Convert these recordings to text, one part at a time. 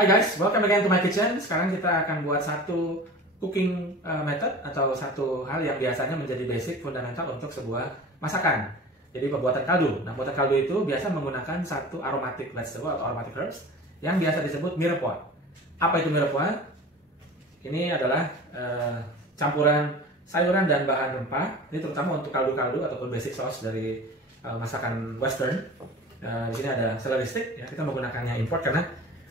Hai guys, welcome again to my kitchen. Sekarang kita akan buat satu cooking method atau satu hal yang biasanya menjadi basic fundamental untuk sebuah masakan. Jadi pembuatan kaldu. Nah, pembuatan kaldu itu biasa menggunakan satu aromatic vegetable atau aromatic herbs yang biasa disebut mirepoix. Apa itu mirepoix? Ini adalah campuran sayuran dan bahan rempah. Ini terutama untuk kaldu-kaldu ataupun basic sauce dari masakan western. Di sini ada celery stick, ya, kita menggunakannya import karena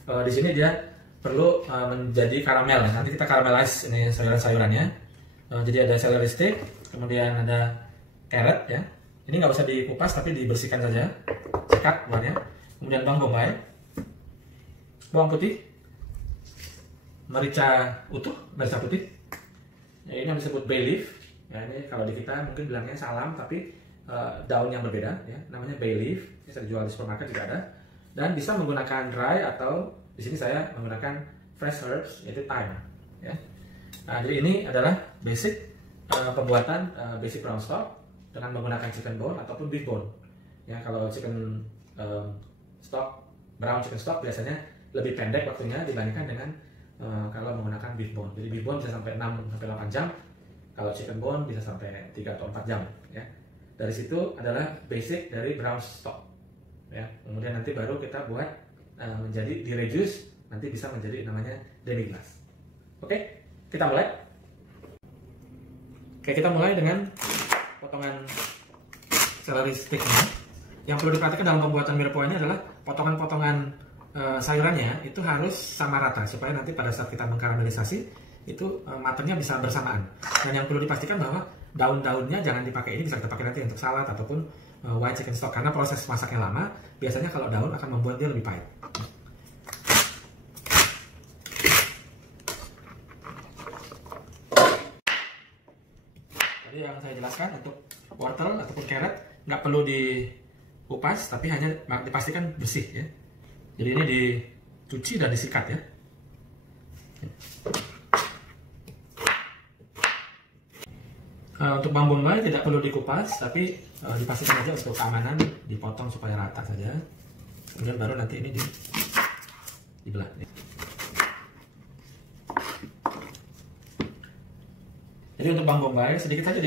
di sini dia perlu menjadi karamel. Nanti kita caramelize ini sayuran-sayurannya. Jadi ada celery stick, kemudian ada carrot, ya. Ini nggak usah dikupas tapi dibersihkan saja, cekat buahnya. Kemudian bawang bombay, bawang putih, merica utuh, merica putih. Ya, ini yang disebut bay leaf. Ya, ini kalau di kita mungkin bilangnya salam, tapi daun yang berbeda, ya, namanya bay leaf. Ini bisa dijual di supermarket juga ada. Dan bisa menggunakan dry atau di sini saya menggunakan fresh herbs, yaitu thyme. Ya. Nah, jadi ini adalah basic pembuatan basic brown stock dengan menggunakan chicken bone ataupun beef bone. Ya, kalau chicken stock, brown chicken stock biasanya lebih pendek waktunya dibandingkan dengan kalau menggunakan beef bone. Jadi beef bone bisa sampai 6-8 jam. Kalau chicken bone bisa sampai 3 atau 4 jam. Ya. Dari situ adalah basic dari brown stock. Ya, kemudian nanti baru kita buat menjadi di-reduce, nanti bisa menjadi namanya demi-glace. Oke, kita mulai. Oke, kita mulai dengan potongan celery stick-nya. Yang perlu diperhatikan dalam pembuatan mirepoix ini adalah potongan-potongan sayurannya itu harus sama rata supaya nanti pada saat kita mengkaramelisasi itu matangnya bisa bersamaan. Dan yang perlu dipastikan bahwa daun-daunnya jangan dipakai, ini bisa kita pakai nanti untuk salad ataupun white chicken stock karena proses masaknya lama. Biasanya kalau daun akan membuat dia lebih pahit. Tadi yang saya jelaskan untuk wortel ataupun carrot nggak perlu dikupas tapi hanya dipastikan bersih, ya. Jadi ini dicuci dan disikat, ya. Untuk bawang bombay tidak perlu dikupas, tapi dipastikan aja untuk keamanan dipotong supaya rata saja. Kemudian baru nanti ini dibelah. Jadi untuk bawang bombay sedikit saja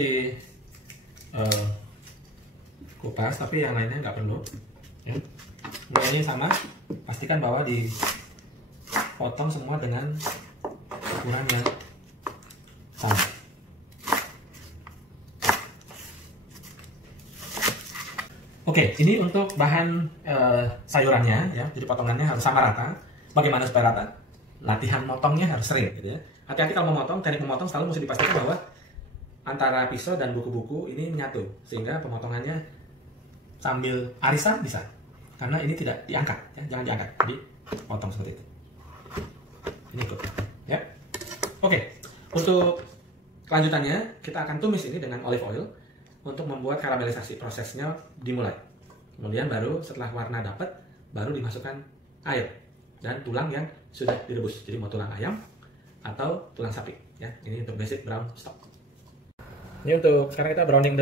dikupas, tapi yang lainnya nggak perlu. Ya. Kemudian ini sama, pastikan bahwa dipotong semua dengan ukuran yang sama. Oke, ini untuk bahan sayurannya, ya. Jadi potongannya harus sama rata. Bagaimana supaya rata? Latihan motongnya harus sering, gitu ya. Hati-hati kalau memotong, teknik memotong selalu mesti dipastikan bahwa antara pisau dan buku-buku ini menyatu, sehingga pemotongannya sambil arisan bisa. Karena ini tidak diangkat, ya. Jangan diangkat. Jadi potong seperti itu. Ini ikut, ya. Oke, untuk kelanjutannya kita akan tumis ini dengan olive oil. Untuk membuat karamelisasi, prosesnya dimulai. Kemudian baru setelah warna dapat, baru dimasukkan air dan tulang yang sudah direbus. Jadi mau tulang ayam atau tulang sapi, ya. Ini untuk basic brown stock. Ini untuk sekarang kita browning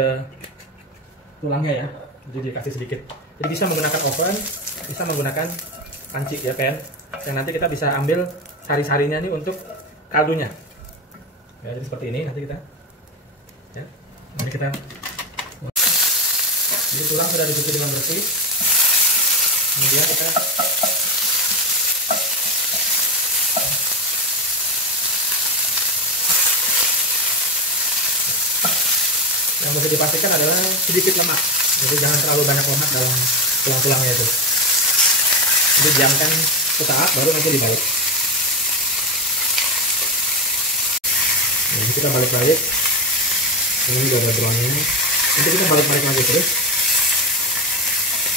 tulangnya, ya. Jadi dikasih sedikit. Jadi bisa menggunakan oven, bisa menggunakan panci, ya, pan. Dan nanti kita bisa ambil sari-sarinya nih untuk kaldunya. Ya, jadi seperti ini nanti kita. Ya. Nanti kita. Jadi tulang sudah dicuci dengan bersih. Kemudian kita yang mesti dipastikan adalah sedikit lemak. Jadi jangan terlalu banyak lemak dalam tulang-tulangnya itu. Jadi diamkan sesaat baru nanti dibalik. Jadi kita balik-balik. Ini udah ada browning. Nanti kita balik-balik lagi terus.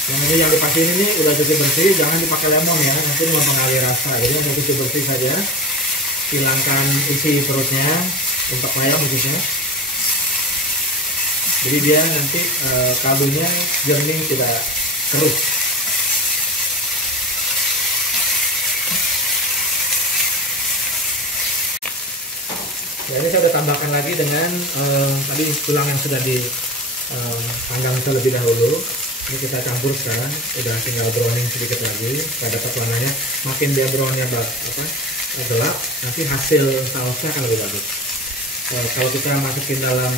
Yang ini yang dipastikan ini udah cuci bersih, jangan dipakai lemon, ya, nanti mempengaruhi rasa. Jadi untuk cuci bersih saja, hilangkan isi perutnya untuk ayam khususnya. Jadi dia nanti kaldunya jernih, tidak keruh. Ya, ini saya udah tambahkan lagi dengan tadi tulang yang sudah dipanggang terlebih dahulu. Ini kita campur sekarang, udah tinggal browning sedikit lagi. Kita dapat warnanya, makin dia brownnya gelap, nanti hasil sausnya akan lebih bagus. Kalau kita masukin dalam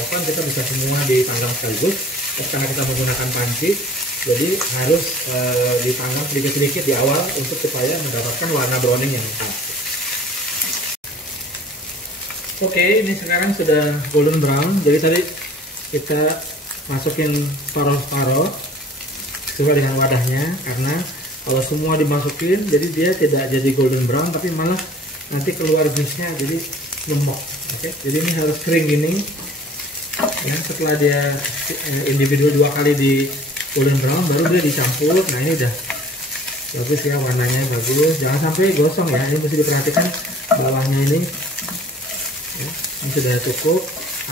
oven, kita bisa semua dipanggang sekaligus. Karena kita menggunakan panci, jadi harus dipanggang sedikit-sedikit di awal untuk supaya mendapatkan warna browning yang pas. Oke, ini sekarang sudah golden brown. Jadi tadi kita masukin separuh-separuh sesuai dengan wadahnya, karena kalau semua dimasukin jadi dia tidak jadi golden brown tapi malah nanti keluar jusnya jadi ngemok. Oke, jadi ini harus kering gini ya. Setelah dia individu 2 kali di golden brown baru dia dicampur. Nah ini udah bagus ya, warnanya bagus, jangan sampai gosong ya, ini mesti diperhatikan bawahnya ini ya. Ini sudah cukup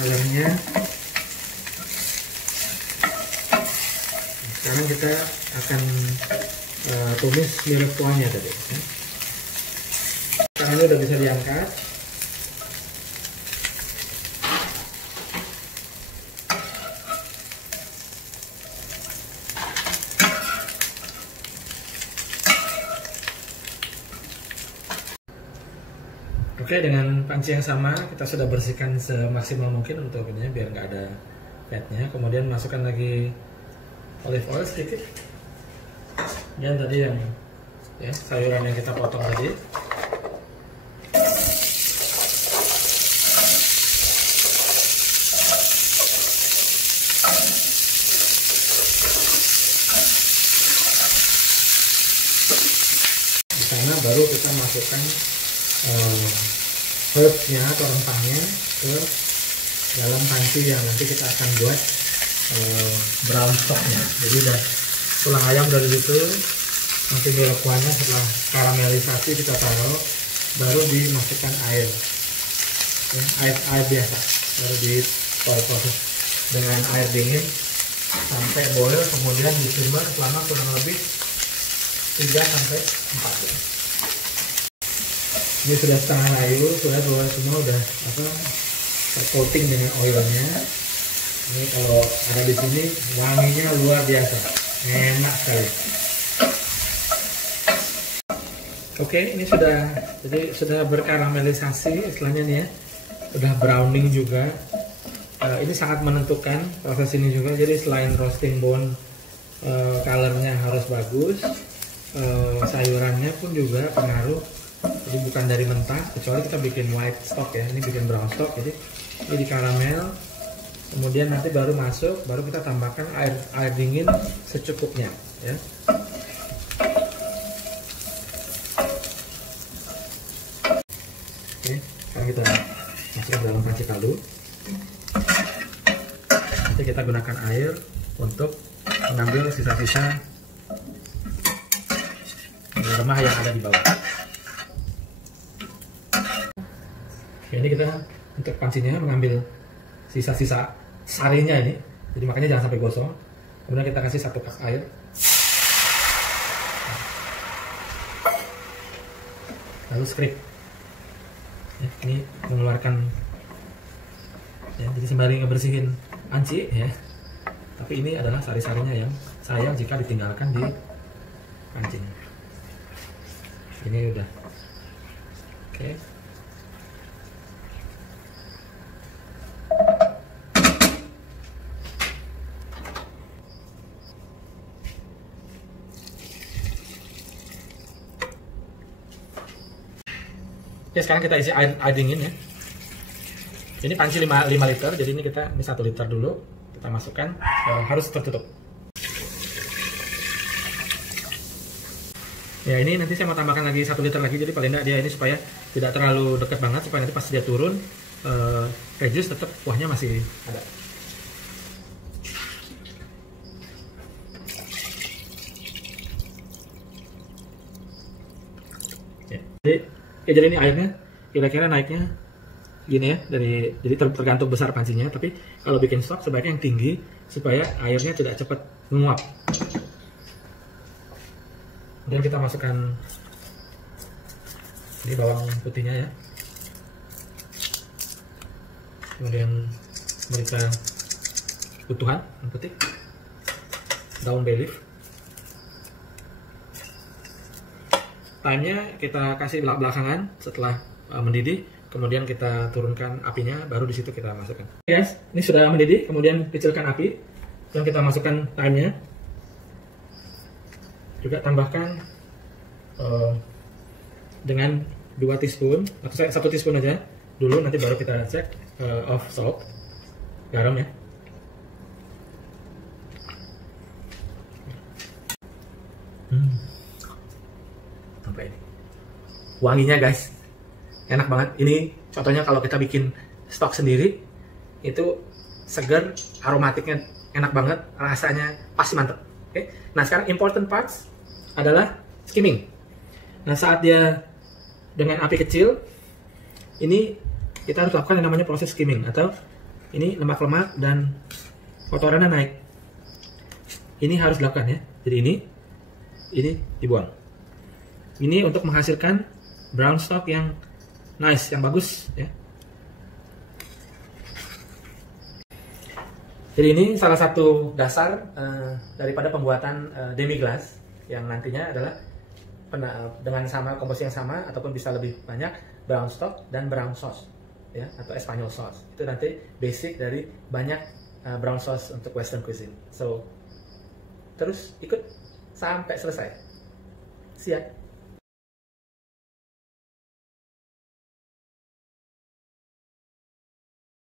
alarnya. Sekarang kita akan tumis mie kuahnya tadi ya. Sekarang ini udah bisa diangkat. Oke, dengan panci yang sama kita sudah bersihkan semaksimal mungkin untuk ini biar nggak ada fatnya. Kemudian masukkan lagi olive oil sedikit. Dan tadi yang ya, sayuran yang kita potong tadi. Di sana baru kita masukkan herbsnya atau rempahnya ke dalam panci yang nanti kita akan buat brown stocknya. Jadi udah tulang ayam dari situ, nanti mie kuahnya setelah karamelisasi kita taruh, baru dimasukkan air ya, air biasa, baru diproses dengan air dingin sampai boil, kemudian disimpan selama kurang lebih 3-4 jam. Ini sudah setengah layu, sudah semua udah tercoating dengan oilnya. Ini kalau ada di sini wanginya luar biasa, enak sekali. Oke, ini sudah berkaramelisasi istilahnya nih ya, udah browning juga. Ini sangat menentukan proses ini juga. Jadi selain roasting bone, colornya harus bagus, sayurannya pun juga pengaruh. Jadi bukan dari mentah, kecuali kita bikin white stock ya, ini bikin brown stock. Jadi ini di karamel, kemudian nanti baru masuk, baru kita tambahkan air dingin secukupnya ya. Oke, sekarang kita masukkan dalam panci kaldu. Nanti kita gunakan air untuk mengambil sisa-sisa remah yang ada di bawah. Ini kita untuk pancinya mengambil sisa-sisa sarinya ini, jadi makanya jangan sampai gosong. Kemudian kita kasih 1 cup air. Lalu scrape ya, ini mengeluarkan ya, jadi sembari ngebersihin panci ya, tapi ini adalah sari-sarinya yang sayang jika ditinggalkan di pancinya. Ini udah oke. Oke, sekarang kita isi air dingin ya. Ini panci 5 liter, jadi ini 1 liter dulu kita masukkan, harus tertutup. Ya, ini nanti saya mau tambahkan lagi 1 liter lagi, jadi paling tidak dia ini supaya tidak terlalu dekat banget, supaya nanti pas dia turun reduce tetap kuahnya masih ada. Ya, jadi ini airnya kira-kira naiknya gini ya, jadi tergantung besar pancinya, tapi kalau bikin stok sebaiknya yang tinggi supaya airnya tidak cepat menguap. Kemudian kita masukkan ini bawang putihnya ya, kemudian merica utuhan putih, daun bay leaf. Time-nya kita kasih belakangan setelah mendidih, kemudian kita turunkan apinya, baru di situ kita masukkan. Guys, ini sudah mendidih, kemudian kecilkan api, dan kita masukkan time-nya. Juga tambahkan dengan 2 teaspoon atau 1 teaspoon aja dulu, nanti baru kita cek of salt, garam ya. Sampai ini wanginya guys, enak banget. Ini contohnya kalau kita bikin stok sendiri, itu segar, aromatiknya enak banget, rasanya pasti mantep. Oke. Nah sekarang important parts adalah skimming. Nah saat dia dengan api kecil, ini kita harus lakukan yang namanya proses skimming, atau ini lemak-lemak dan kotorannya naik. Ini harus dilakukan ya. Jadi ini dibuang. Ini untuk menghasilkan brown stock yang nice, yang bagus ya. Jadi ini salah satu dasar daripada pembuatan demi glace, yang nantinya adalah dengan sama komposisi yang sama ataupun bisa lebih banyak brown stock dan brown sauce ya, atau Espanyol sauce. Itu nanti basic dari banyak brown sauce untuk Western cuisine. So terus ikut sampai selesai. Siap.